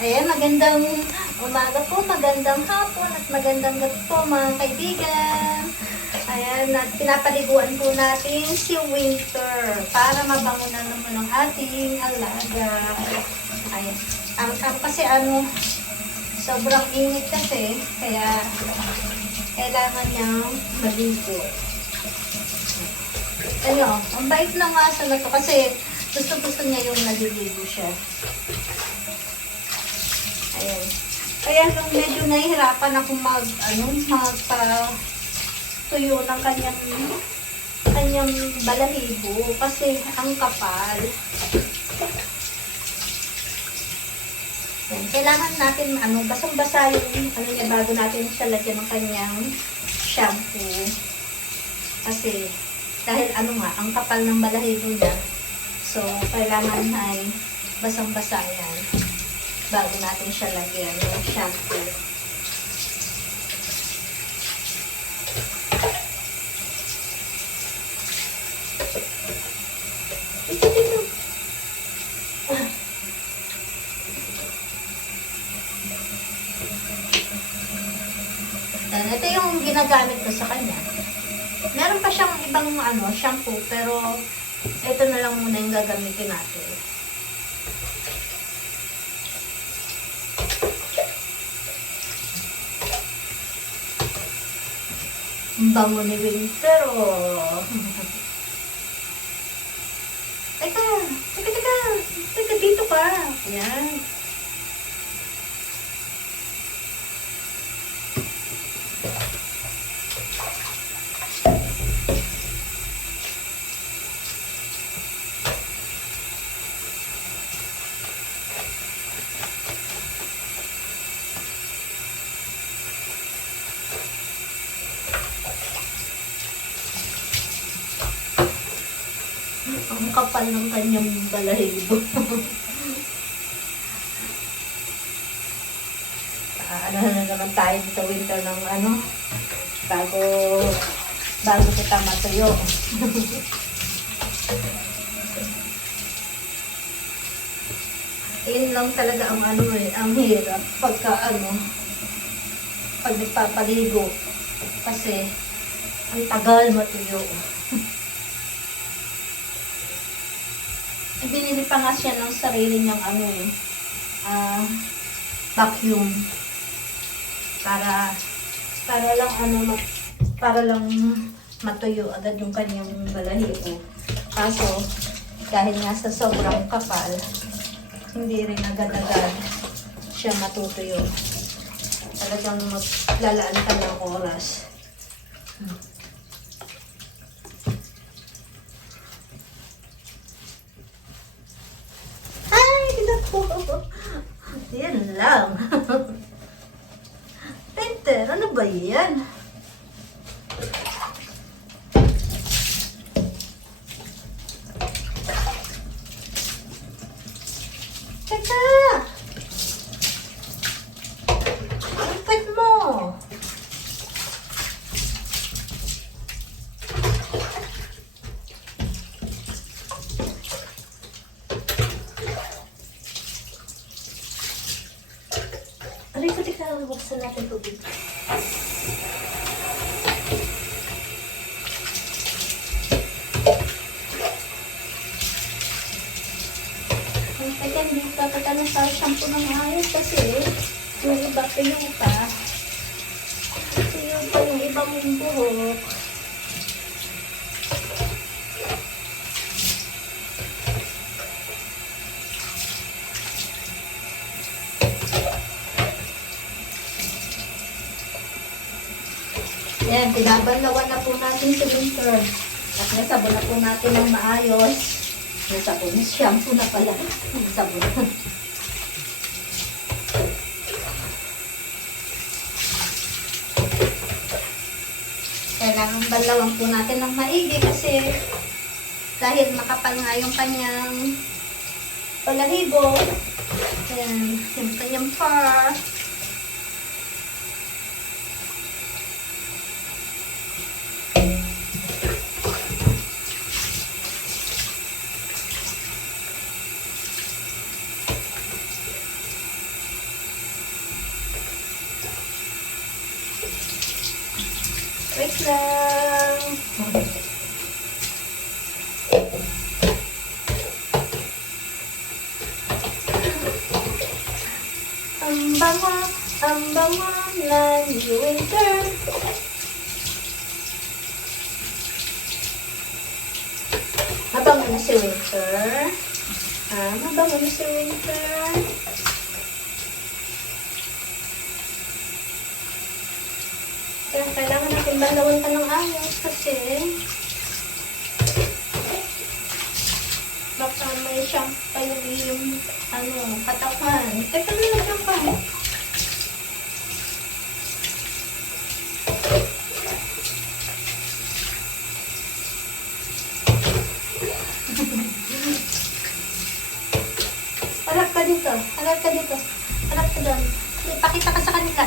Ayan, magandang umaga po, magandang hapon, at magandang gabi po mga kaibigan. Ayan, at pinapaliguan po natin si Winter para mabango na naman ang ating alaga. Ayan, kasi sobrang init kasi, kaya kailangan niyang maligo. Ano, ang bait ng aso na to kasi gusto niya yung naliligo siya. Ayan. Kaya nung medyo nahihirapan ako magpa-tuyo ng kanyang balahibo kasi ang kapal. Ayan. Kailangan natin basang-basa yung niya bago natin siya lagyan ng kanyang shampoo. Kasi dahil ang kapal ng balahibo niya. So kailangan ay basang-basa yan bago natin siya lagyan ng shampoo. Dito. Ito yung ginagamit ko sa kanya. Meron pa siyang ibang shampoo, pero ito na lang muna yung gagamitin natin. Ang bango ni Winter, oh. Teka, dito ka. Ayan. Ang kapal ng kanyang balahibo. Ano na naman tayo sa Winter ng bago kita matuyo. Yun lang talaga ang hirap pag nagpapaligo kasi ang tagal matuyo. Binili pa nga siya ng sarili niyang vacuum para lang matuyo agad yung kanyang balahibo. Kaso dahil nga sa sobrang kapal, hindi rin agad-agad siya matutuyo. Talagang maglalaan ka ng oras. Yan lang. Winter, ano ba yan? Teka! Ang pet mo! Buksan natin tubig. Kaya hindi kapatanan sa shampoo ng ayos kasi yung iba tuyo pa. Tuyo pa yung ibang buhok. Ayan, pinabalawan na po natin si Winter. At nasabon na po natin ng maayos. Nasabon, shampoo na pala. Nasabon. Kailangan balawan po natin ng maigi kasi dahil makapal nga yung kanyang balahibo. Ayan, yung kanyang fur. Wait lang. Ang bango ng winter. Mabango na si Winter. Mabango na si Winter. Kaya kailangan natin balawan ka ng ayos kasi baka may shampoo yung katawan. Teka na lang shampoo. Harap ka dito. Harap ka dito. Harap ka doon. Pakita ka sa kanila.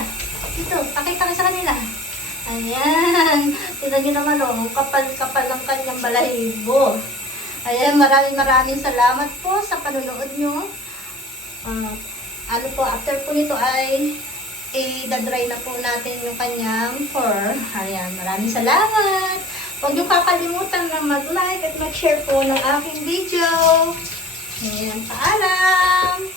Dito. Pakita ka sa kanila. Ayan. Tignan nyo naman kapal-kapal ang kanyang balahibo. Ayan, maraming salamat po sa panonood nyo. After po nito ay i-dry na po natin yung kanyang fur. Ayan, maraming salamat. Huwag nyo kakalimutan na mag-like at mag-share po ng aking video. Ayan, paalam!